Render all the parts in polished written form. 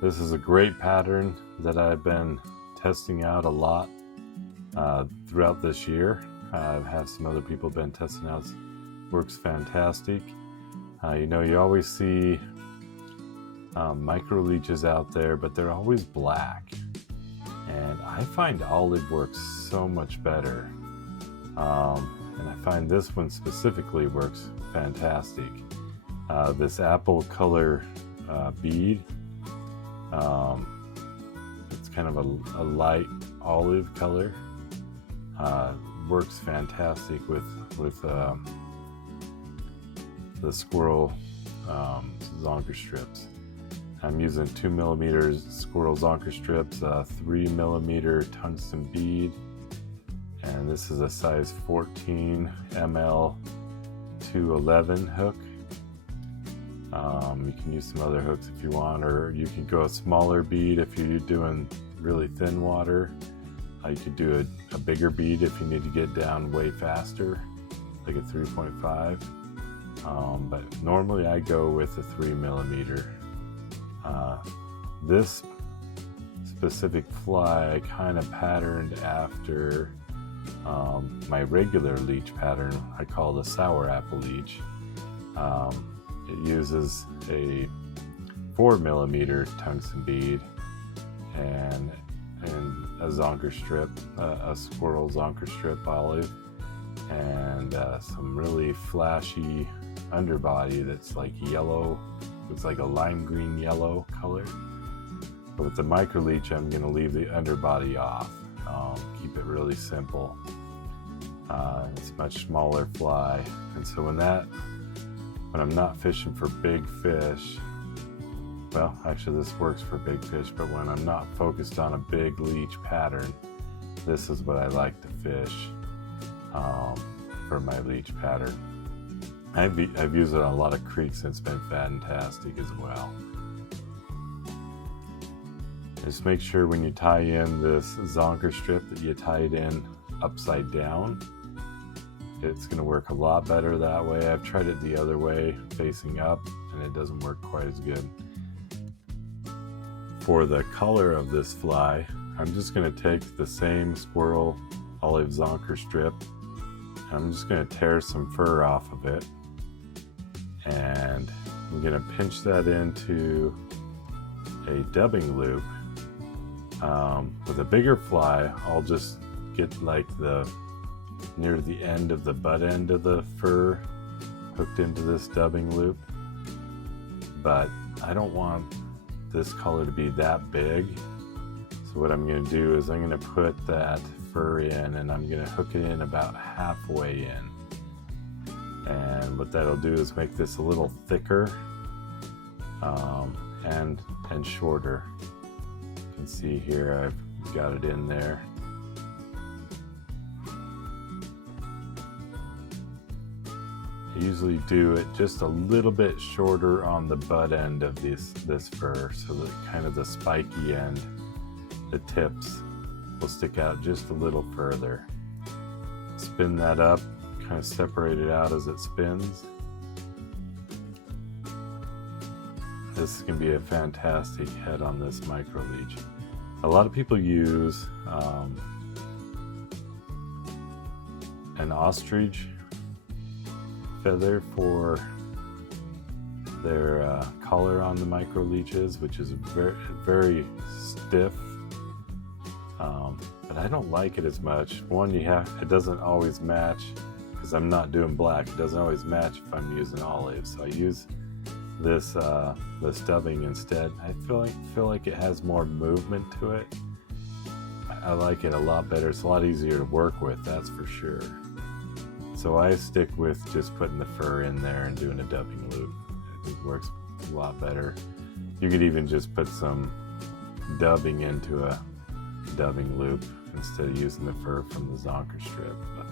This is a great pattern that I've been testing out a lot throughout this year. I have some other people been testing out. Works fantastic. You know, you always see micro leeches out there, but they're always black. And I find olive works so much better. And I find this one specifically works fantastic. This apple color bead, it's kind of a light olive color. Works fantastic with the squirrel zonker strips. I'm using 2mm squirrel zonker strips, 3mm tungsten bead, and this is a size 14 ml 211 hook. You can use some other hooks if you want, or you can go a smaller bead if you're doing really thin water. You could do a bigger bead if you need to get down way faster, like a 3.5. But normally I go with a 3mm. This specific fly I kind of patterned after my regular leech pattern. I call the Sour Apple LEECH. It uses a 4mm tungsten bead and a zonker strip, a squirrel zonker strip olive, and some really flashy underbody that's like yellow. It's like a lime green yellow color. But with the micro leech, I'm going to leave the underbody off. Keep it really simple. It's a much smaller fly, and so when I'm not fishing for big fish, well, actually this works for big fish, but when I'm not focused on a big leech pattern, this is what I like to fish for my leech pattern. I've used it on a lot of creeks and it's been fantastic as well. Just make sure when you tie in this zonker strip that you tie it in upside down. It's going to work a lot better that way. I've tried it the other way, facing up, and it doesn't work quite as good. For the color of this fly, I'm just going to take the same squirrel olive zonker strip, and I'm just going to tear some fur off of it, and I'm going to pinch that into a dubbing loop. With a bigger fly, I'll just get like near the end of the butt end of the fur hooked into this dubbing loop, but I don't want this color to be that big. So what I'm going to do is I'm going to put that fur in, and I'm going to hook it in about halfway in, and what that'll do is make this a little thicker and shorter. You can see here I've got it in there. I usually do it just a little bit shorter on the butt end of this fur, so that kind of the spiky end, the tips, will stick out just a little further. Spin that up, kind of separate it out as it spins. This is going to be a fantastic head on this micro leech. A lot of people use an ostrich feather for their collar on the micro leeches, which is very, very stiff. But I don't like it as much. One, it doesn't always match, because I'm not doing black. It doesn't always match if I'm using olive. So I use this dubbing instead. I feel like it has more movement to it. I like it a lot better. It's a lot easier to work with, that's for sure. So I stick with just putting the fur in there and doing a dubbing loop. It works a lot better. You could even just put some dubbing into a dubbing loop instead of using the fur from the zonker strip. But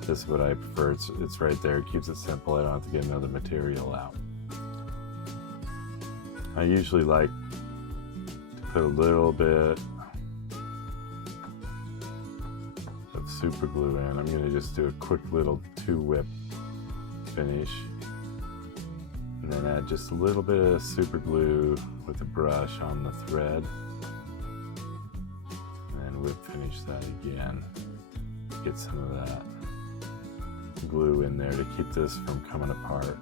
this is what I prefer. It's right there. It keeps it simple. I don't have to get another material out. I usually like to put a little bit of super glue in. I'm going to just do a quick little 2-whip finish. And then add just a little bit of super glue with a brush on the thread. And then whip finish that again. Get some of that glue in there to keep this from coming apart.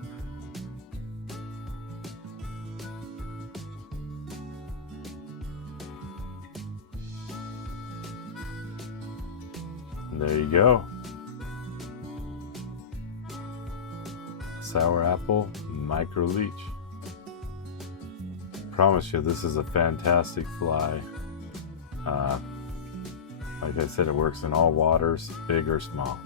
And there you go. Sour Apple Micro Leech. Promise you, this is a fantastic fly. Like I said, it works in all waters, big or small.